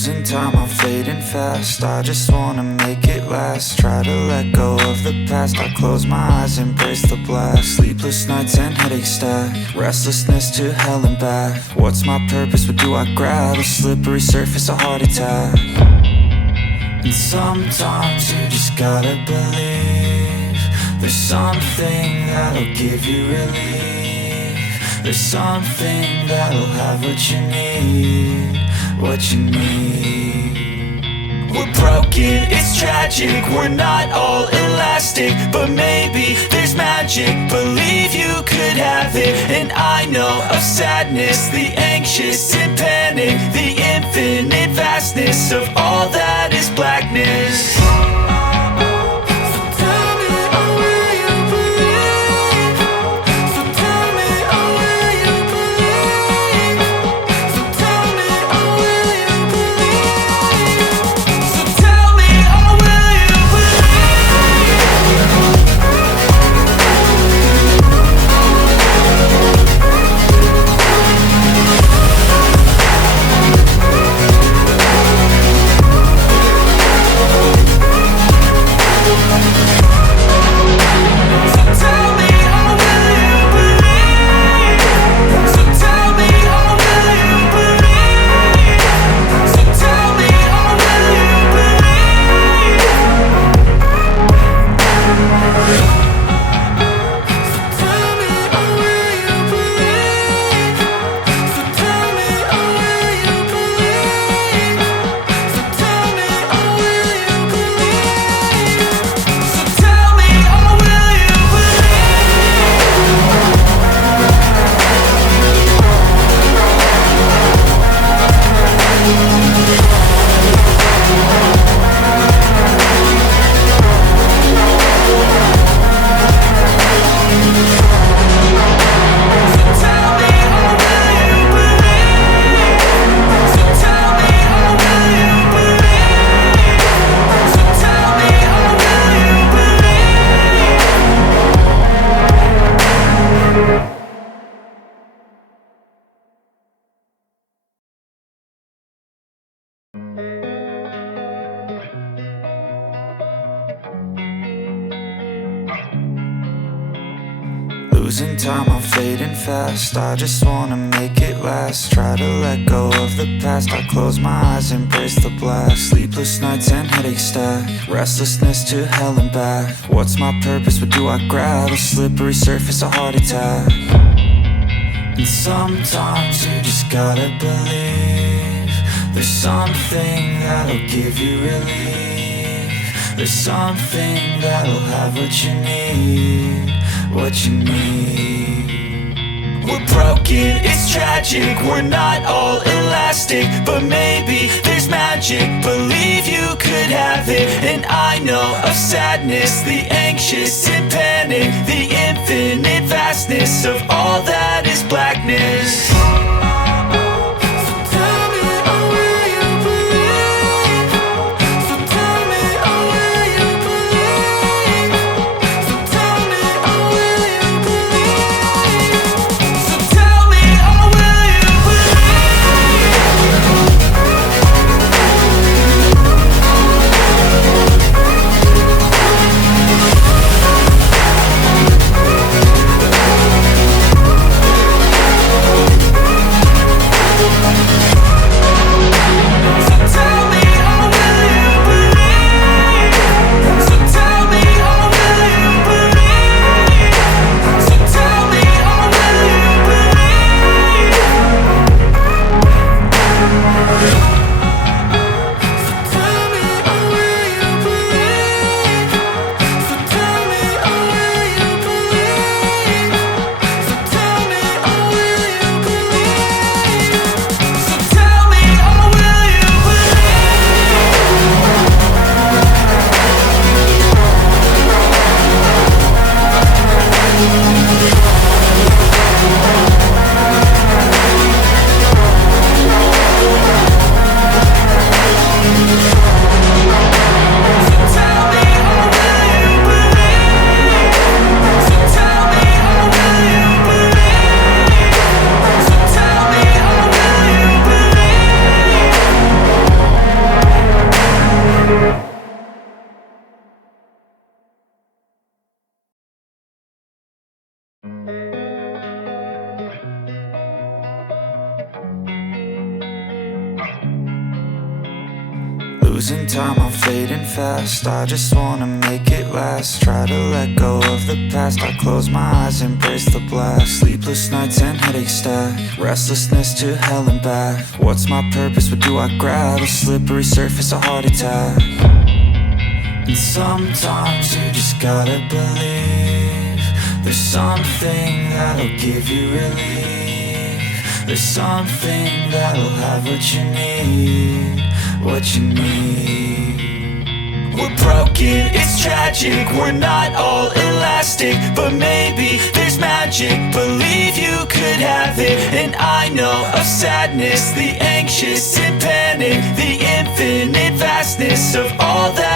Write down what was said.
Losing time, I'm fading fast. I just wanna make it last. Try to let go of the past. I close my eyes, embrace the blast. Sleepless nights and headaches stack. Restlessness to hell and back. What's my purpose? What do I grab? A slippery surface, a heart attack. And sometimes you just gotta believe there's something that'll give you relief. There's something that'll have what you need. What you need. We're broken, it's tragic. We're not all elastic, but maybe there's magic. Believe you could have it. And I know of sadness, the anxious and panic, the infinite vastness of all that is blackness. Losing time, I'm fading fast. I just wanna make it last. Try to let go of the past. I close my eyes, embrace the blast. Sleepless nights and headaches stack. Restlessness to hell and back. What's my purpose? What do I grab? A slippery surface, a heart attack. And sometimes you just gotta believe there's something that'll give you relief. There's something that'll have what you need. What you need. We're broken, it's tragic. We're not all elastic, but maybe there's magic. Believe you could have it. And I know of sadness, the anxious and panic, the infinite vastness of all that is blackness. losing time, I'm fading fast. I just wanna make it last. Try to let go of the past. I close my eyes, embrace the blast. Sleepless nights and headaches stack. Restlessness to hell and back. What's my purpose? What do I grab? A slippery surface, a heart attack. And sometimes you just gotta believe there's something that'll give you relief. There's something that'll have what you need. What you need. We're broken, it's tragic. We're not all elastic, but maybe there's magic. Believe you could have it. And I know of sadness, the anxious and panic, the infinite vastness of all that